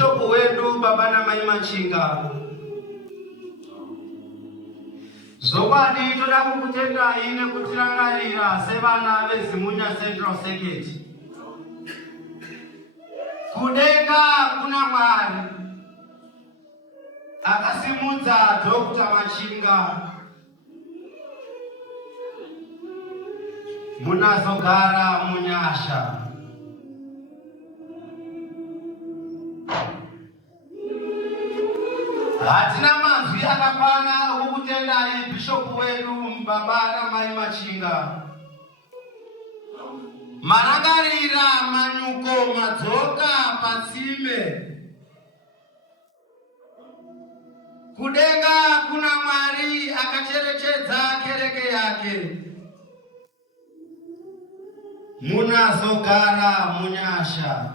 Bishopu wedu Baba na Mai Machinga, zokwadi toda kukutendai nekutirangarira sevana veZimunya Central Circuit. Kudenga kuna Mwari akasimudza Dr. Machinga, munazogara munyasha. Hatina manzwi akakwana okukutendai Bishopu wedu Baba na Mai Machinga. Marangarira manyuko madzoka patsime. Kudenga kuna Mwari akacherechedza kereke yake, munazogara munyasha.